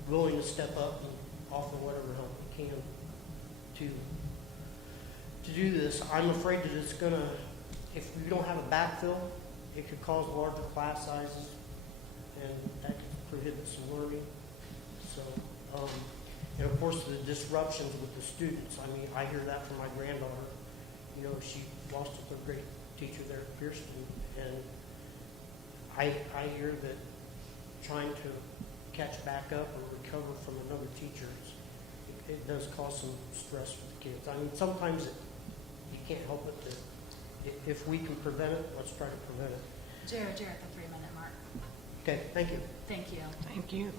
willing to step up and offer whatever help we can to do this. I'm afraid that it's going to, if we don't have a backfill, it could cause larger class sizes, and that could prohibit some learning. So, and of course the disruptions with the students. I mean, I hear that from my granddaughter. You know, she lost a third grade teacher there at Pearson, and I hear that trying to catch back up or recover from another teacher, it does cause some stress for the kids. I mean, sometimes you can't help it. If we can prevent it, let's try to prevent it. Jared, the 3-minute mark. Okay, thank you. Thank you. Thank you.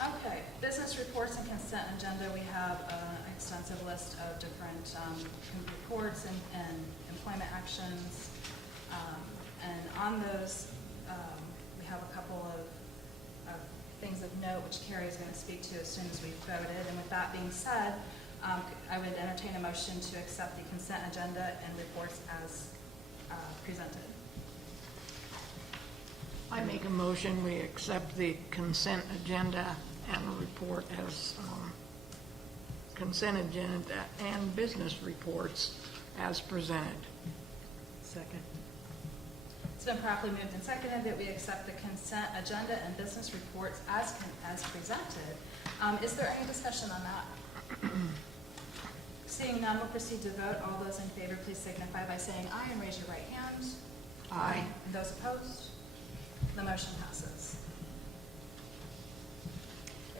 Okay, business reports and consent agenda. We have an extensive list of different reports and employment actions. And on those, we have a couple of things of note, which Carrie is going to speak to as soon as we've voted. And with that being said, I would entertain a motion to accept the consent agenda and reports as presented. I make a motion, we accept the consent agenda and report as consent agenda and business reports as presented. Second. It's been properly moved and seconded that we accept the consent agenda and business reports as presented. Is there any discussion on that? Seeing none, we'll proceed to vote. All those in favor, please signify by saying aye and raise your right hand. Aye. And those opposed? The motion passes.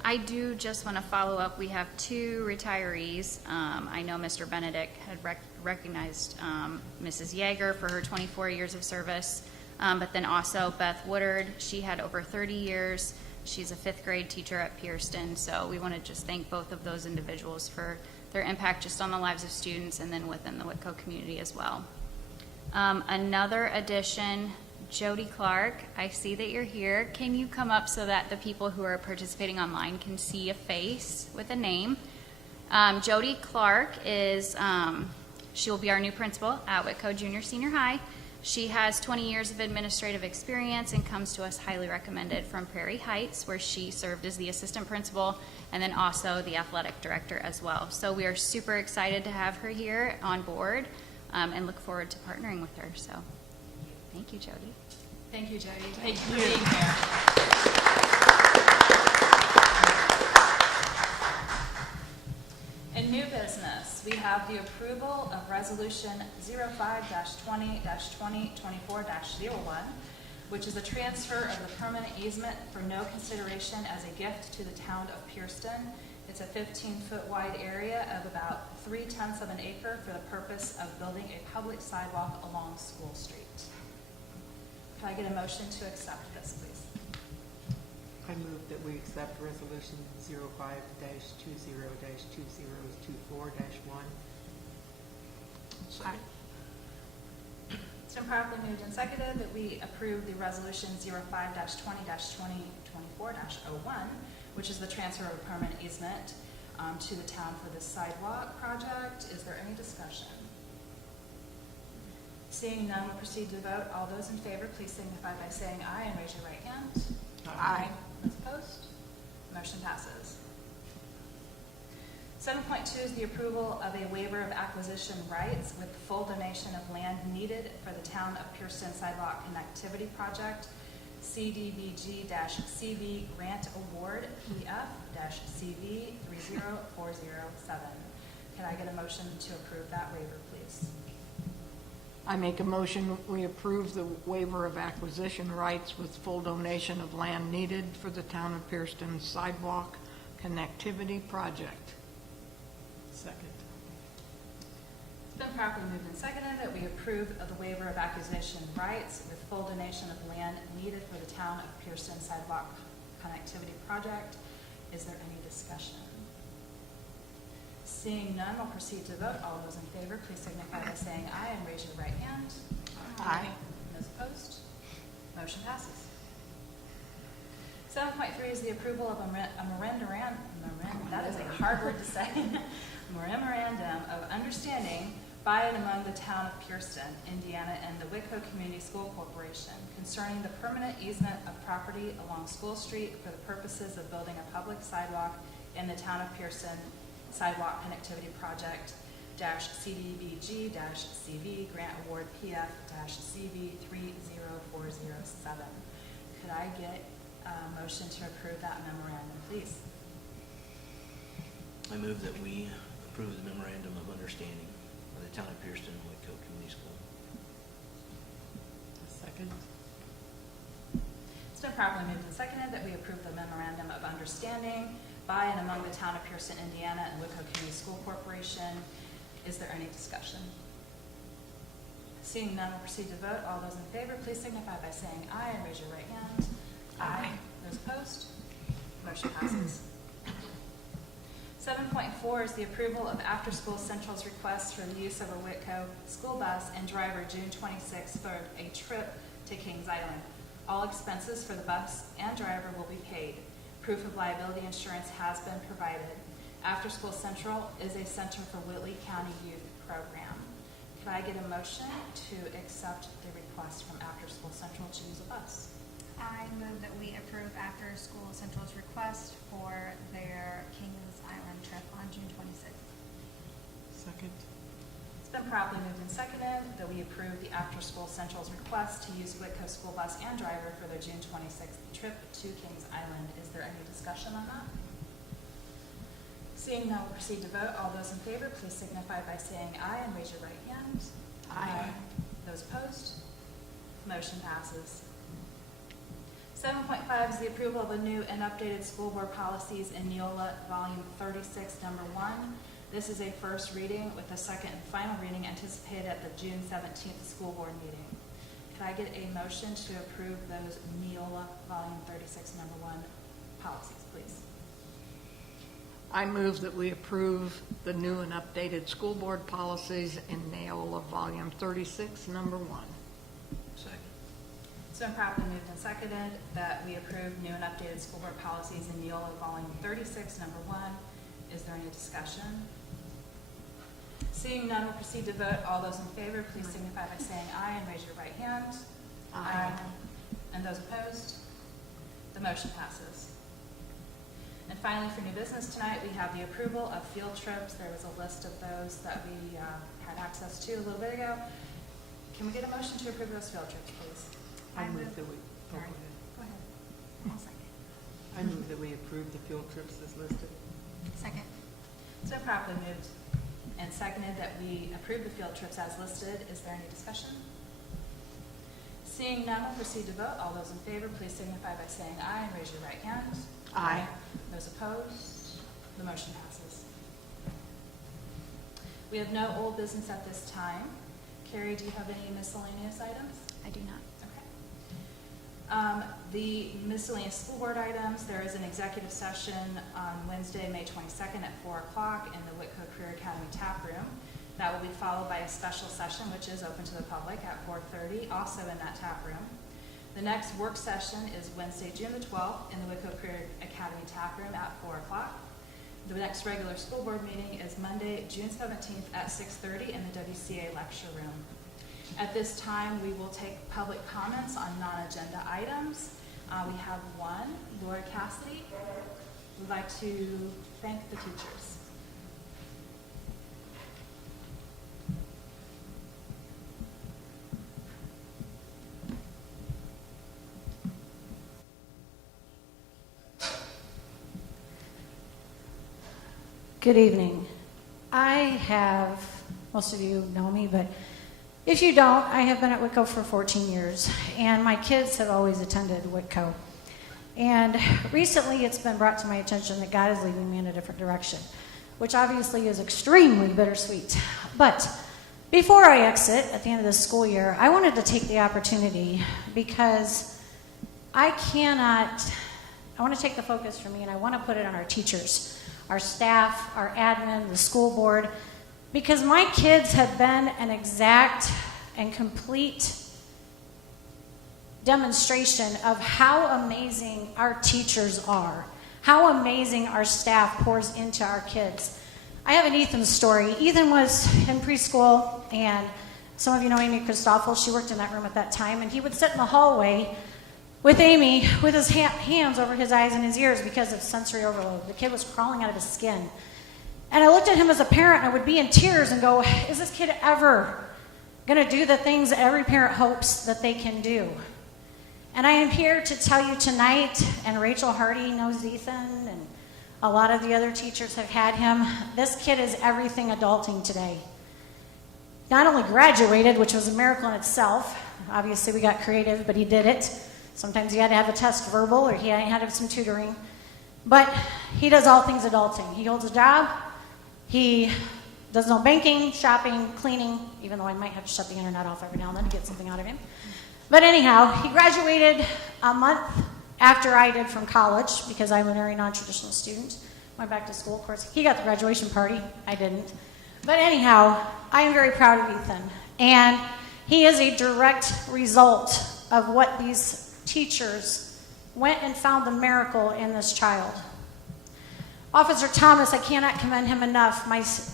I do just want to follow up. We have 2 retirees. I know Mr. Benedict had recognized Mrs. Yeager for her 24 years of service, but then also Beth Woodard. She had over 30 years. She's a 5th grade teacher at Pierceton, so we want to just thank both of those individuals for their impact just on the lives of students and then within the Whitko community as well. Another addition, Jody Clark, I see that you're here. Can you come up so that the people who are participating online can see a face with a name? Jody Clark is, she will be our new principal at Whitko Junior Senior High. She has 20 years of administrative experience and comes to us highly recommended from Prairie Heights, where she served as the assistant principal and then also the athletic director as well. So we are super excited to have her here on board and look forward to partnering with her. So thank you, Jody. Thank you, Jody. Thank you for being here. In new business, we have the approval of Resolution 05-20-2024-01, which is a transfer of the permanent easement for no consideration as a gift to the town of Pierceton. It's a 15-foot wide area of about 0.3 of an acre for the purpose of building a public sidewalk along School Street. Can I get a motion to accept this, please? I move that we accept Resolution 05-20-2024-1. Second. It's been properly moved and seconded that we approve the Resolution 05-20-2024-01, which is the transfer of a permanent easement to the town for this sidewalk project. Is there any discussion? Seeing none, we'll proceed to vote. All those in favor, please signify by saying aye and raise your right hand. Aye. Those opposed? Motion passes. 7.2 is the approval of a waiver of acquisition rights with full donation of land needed for the town of Pierceton Sidewalk Connectivity Project, CDBG-CV Grant Award, PF-CV 30407. Can I get a motion to approve that waiver, please? I make a motion we approve the waiver of acquisition rights with full donation of land needed for the town of Pierceton Sidewalk Connectivity Project. Second. It's been properly moved and seconded that we approve of the waiver of acquisition rights with full donation of land needed for the town of Pierceton Sidewalk Connectivity Project. Is there any discussion? Seeing none, we'll proceed to vote. All those in favor, please signify by saying aye and raise your right hand. Aye. Those opposed? Motion passes. 7.3 is the approval of a memorandum, that is a hard word to say, memorandum of understanding by and among the town of Pierceton, Indiana, and the Whitko Community School Corporation concerning the permanent easement of property along School Street for the purposes of building a public sidewalk in the town of Pierceton Sidewalk Connectivity Project CDBG-CV Grant Award PF-CV 30407. Could I get a motion to approve that memorandum, please? I move that we approve the memorandum of understanding by the town of Pierceton and Whitko Community School. Second. It's been properly moved and seconded that we approve the memorandum of understanding by and among the town of Pierceton, Indiana, and Whitko Community School Corporation. Is there any discussion? Seeing none, we'll proceed to vote. All those in favor, please signify by saying aye and raise your right hand. Aye. Those opposed? Motion passes. 7.4 is the approval of After School Central's request for the use of a Whitko school bus and driver June 26th for a trip to Kings Island. All expenses for the bus and driver will be paid. Proof of liability insurance has been provided. After School Central is a Center for Whitley County Youth Program. Could I get a motion to accept the request from After School Central to use a bus? I move that we approve After School Central's request for their Kings Island trip on June 26th. Second. It's been properly moved and seconded that we approve the after-school Central's request to use Whitko school bus and driver for their June 26th trip to Kings Island. Is there any discussion on that? Seeing none, we'll proceed to vote. All those in favor, please signify by saying aye and raise your right hand. Aye. Those opposed? Motion passes. 7.5 is the approval of the new and updated school board policies in Neola Volume 36, Number 1. This is a first reading with a second and final reading anticipated at the June 17th school board meeting. Could I get a motion to approve those Neola Volume 36, Number 1 policies, please? I move that we approve the new and updated school board policies in Neola Volume 36, Number 1. Second. It's been properly moved and seconded that we approve new and updated school board policies in Neola Volume 36, Number 1. Is there any discussion? Seeing none, we'll proceed to vote. All those in favor, please signify by saying aye and raise your right hand. Aye. And those opposed? The motion passes. And finally, for new business tonight, we have the approval of field trips. There was a list of those that we had access to a little bit ago. Can we get a motion to approve those field trips, please? I move that we, All right, go ahead. I'll second. I move that we approve the field trips as listed. Second. So properly moved and seconded that we approve the field trips as listed. Is there any discussion? Seeing none, we'll proceed to vote. All those in favor, please signify by saying aye and raise your right hand. Aye. Those opposed? The motion passes. We have no old business at this time. Carrie, do you have any miscellaneous items? I do not. Okay. The miscellaneous school board items, there is an executive session on Wednesday, May 22nd at 4 o'clock in the Whitko Career Academy tap room. That will be followed by a special session, which is open to the public at 4:30, also in that tap room. The next work session is Wednesday, June the 12th in the Whitko Career Academy tap room at 4 o'clock. The next regular school board meeting is Monday, June 17th at 6:30 in the WCA lecture room. At this time, we will take public comments on non-agenda items. We have one, Laura Cassidy. We'd like to thank the teachers. Good evening. I have, most of you know me, but if you don't, I have been at Whitko for 14 years, and my kids have always attended Whitko. And recently it's been brought to my attention that God is leading me in a different direction, which obviously is extremely bittersweet. But before I exit at the end of this school year, I wanted to take the opportunity because I want to take the focus from me and I want to put it on our teachers, our staff, our admin, the school board, because my kids have been an exact and complete demonstration of how amazing our teachers are, how amazing our staff pours into our kids. I have an Ethan story. Ethan was in preschool, and some of you know Amy Christoffel. She worked in that room at that time, and he would sit in the hallway with Amy with his hands over his eyes and his ears because of sensory overload. The kid was crawling out of his skin. And I looked at him as a parent, and I would be in tears and go, is this kid ever going to do the things that every parent hopes that they can do? And I am here to tell you tonight, and Rachel Hardy knows Ethan, and a lot of the other teachers have had him, this kid is everything adulting today. Not only graduated, which was a miracle in itself, obviously we got creative, but he did it. Sometimes he had to have a test verbal, or he had to have some tutoring. But he does all things adulting. He holds a job. He does no banking, shopping, cleaning, even though I might have to shut the internet off every now and then to get something out of him. But anyhow, he graduated a month after I did from college because I'm a very non-traditional student. Went back to school, of course. He got the graduation party. I didn't. But anyhow, I am very proud of Ethan. And he is a direct result of what these teachers went and found the miracle in this child. Officer Thomas, I cannot commend him enough.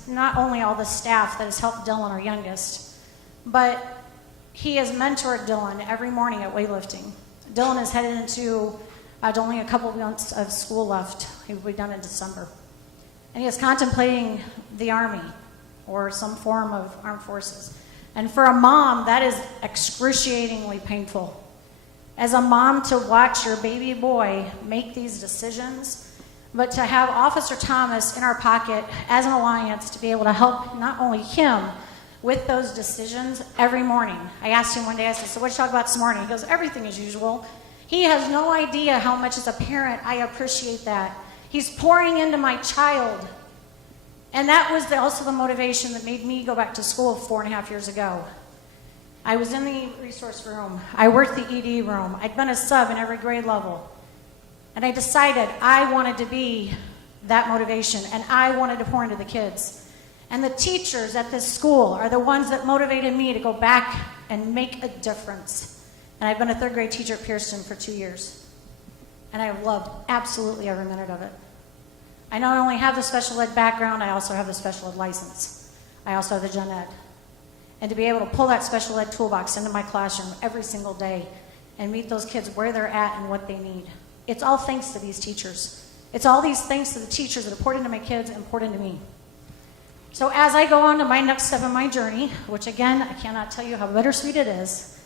Not only all the staff that has helped Dylan, our youngest, but he has mentored Dylan every morning at weightlifting. Dylan is headed into only a couple of months of school left. He will be done in December. and he is contemplating the Army or some form of armed forces. And for a mom, that is excruciatingly painful. As a mom, to watch your baby boy make these decisions, but to have Officer Thomas in our pocket as an alliance to be able to help not only him with those decisions every morning. I asked him one day, I said, so what did you talk about this morning? He goes, everything as usual. He has no idea how much as a parent I appreciate that. He's pouring into my child. And that was also the motivation that made me go back to school 4.5 years ago. I was in the resource room. I worked the ED room. I'd been a sub in every grade level. And I decided I wanted to be that motivation, and I wanted to pour into the kids. And the teachers at this school are the ones that motivated me to go back and make a difference. And I've been a third grade teacher at Pearson for 2 years. And I have loved absolutely every minute of it. I not only have the special ed background, I also have the special ed license. I also have the gen ed. And to be able to pull that special ed toolbox into my classroom every single day and meet those kids where they're at and what they need. It's all thanks to these teachers. It's all these thanks to the teachers that have poured into my kids and poured into me. So as I go on to my next step in my journey, which again, I cannot tell you how bittersweet it is,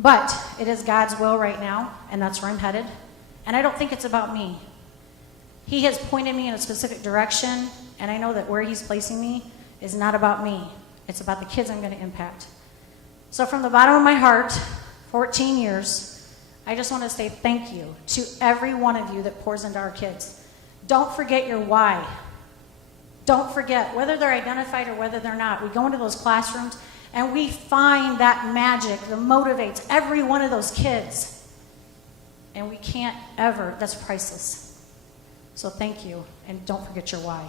but it is God's will right now, and that's where I'm headed. And I don't think it's about me. He has pointed me in a specific direction, and I know that where he's placing me is not about me. It's about the kids I'm going to impact. So from the bottom of my heart, 14 years, I just want to say thank you to every one of you that pours into our kids. Don't forget your why. Don't forget, whether they're identified or whether they're not, we go into those classrooms and we find that magic that motivates every one of those kids. And we can't ever, that's priceless. So thank you, and don't forget your why.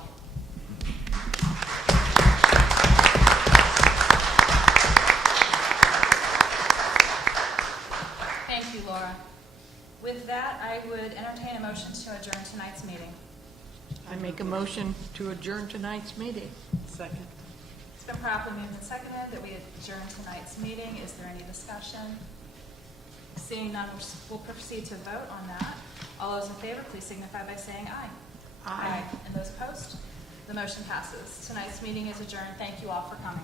Thank you, Laura. With that, I would entertain a motion to adjourn tonight's meeting. I make a motion to adjourn tonight's meeting. Second. It's been properly moved and seconded that we adjourn tonight's meeting. Is there any discussion? Seeing none, we'll proceed to vote on that. All those in favor, please signify by saying aye. Aye. And those opposed? The motion passes. Tonight's meeting is adjourned. Thank you all for coming.